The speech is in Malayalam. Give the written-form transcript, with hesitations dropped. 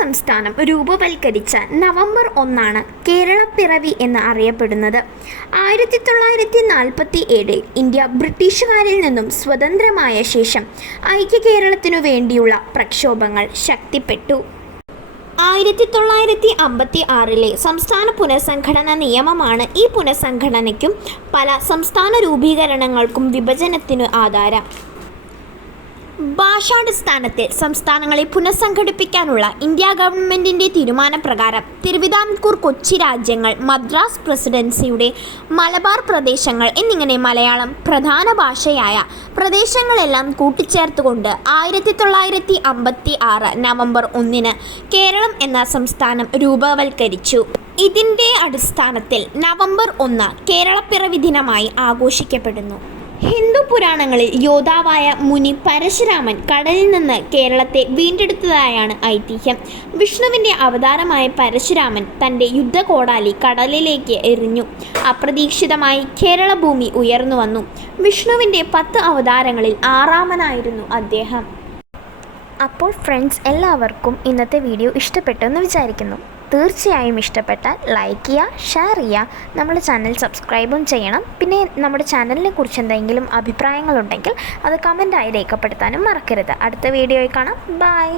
സംസ്ഥാനം രൂപവൽക്കരിച്ച നവംബർ 1 കേരളപ്പിറവി എന്ന് അറിയപ്പെടുന്നത്. 1947 ഇന്ത്യ ബ്രിട്ടീഷുകാരിൽ നിന്നും സ്വതന്ത്രമായ ശേഷം ഐക്യകേരളത്തിനു വേണ്ടിയുള്ള പ്രക്ഷോഭങ്ങൾ ശക്തിപ്പെട്ടു. 1956 സംസ്ഥാന പുനഃസംഘടനാ നിയമമാണ് ഈ പുനഃസംഘടനയ്ക്കും പല സംസ്ഥാന രൂപീകരണങ്ങൾക്കും വിഭജനത്തിനു ആധാരം. ഭാഷാടിസ്ഥാനത്തിൽ സംസ്ഥാനങ്ങളെ പുനഃസംഘടിപ്പിക്കാനുള്ള ഇന്ത്യ ഗവൺമെൻറ്റിൻ്റെ തീരുമാനപ്രകാരം തിരുവിതാംകൂർ, കൊച്ചി രാജ്യങ്ങൾ, മദ്രാസ് പ്രസിഡൻസിയുടെ മലബാർ പ്രദേശങ്ങൾ എന്നിങ്ങനെ മലയാളം പ്രധാന ഭാഷയായ പ്രദേശങ്ങളെല്ലാം കൂട്ടിച്ചേർത്തുകൊണ്ട് 1956 നവംബർ 1 കേരളം എന്ന സംസ്ഥാനം രൂപവൽക്കരിച്ചു. ഇതിൻ്റെ അടിസ്ഥാനത്തിൽ നവംബർ 1 കേരളപ്പിറവി ദിനമായി ആഘോഷിക്കപ്പെടുന്നു. ഹിന്ദു പുരാണങ്ങളിൽ യോദ്ധാവായ മുനി പരശുരാമൻ കടലിൽ നിന്ന് കേരളത്തെ വീണ്ടെടുത്തതായാണ് ഐതിഹ്യം. വിഷ്ണുവിൻ്റെ അവതാരമായ പരശുരാമൻ തൻ്റെ യുദ്ധകോടാലി കടലിലേക്ക് എറിഞ്ഞു. അപ്രതീക്ഷിതമായി കേരളഭൂമി ഉയർന്നു വന്നു. വിഷ്ണുവിൻ്റെ 10 അവതാരങ്ങളിൽ 6ാമനായിരുന്നു അദ്ദേഹം. അപ്പോൾ ഫ്രണ്ട്സ്, എല്ലാവർക്കും ഇന്നത്തെ വീഡിയോ ഇഷ്ടപ്പെട്ടെന്ന് വിചാരിക്കുന്നു. തീർച്ചയായും ഇഷ്ടപ്പെട്ടാൽ ലൈക്ക് ചെയ്യുക, ഷെയർ ചെയ്യുക, നമ്മുടെ ചാനൽ സബ്സ്ക്രൈബും ചെയ്യണം. പിന്നെ നമ്മുടെ ചാനലിനെ കുറിച്ച് എന്തെങ്കിലും അഭിപ്രായങ്ങളുണ്ടെങ്കിൽ അത് കമൻറ്റായി രേഖപ്പെടുത്താനും മറക്കരുത്. അടുത്ത വീഡിയോയിൽ കാണാം. ബൈ.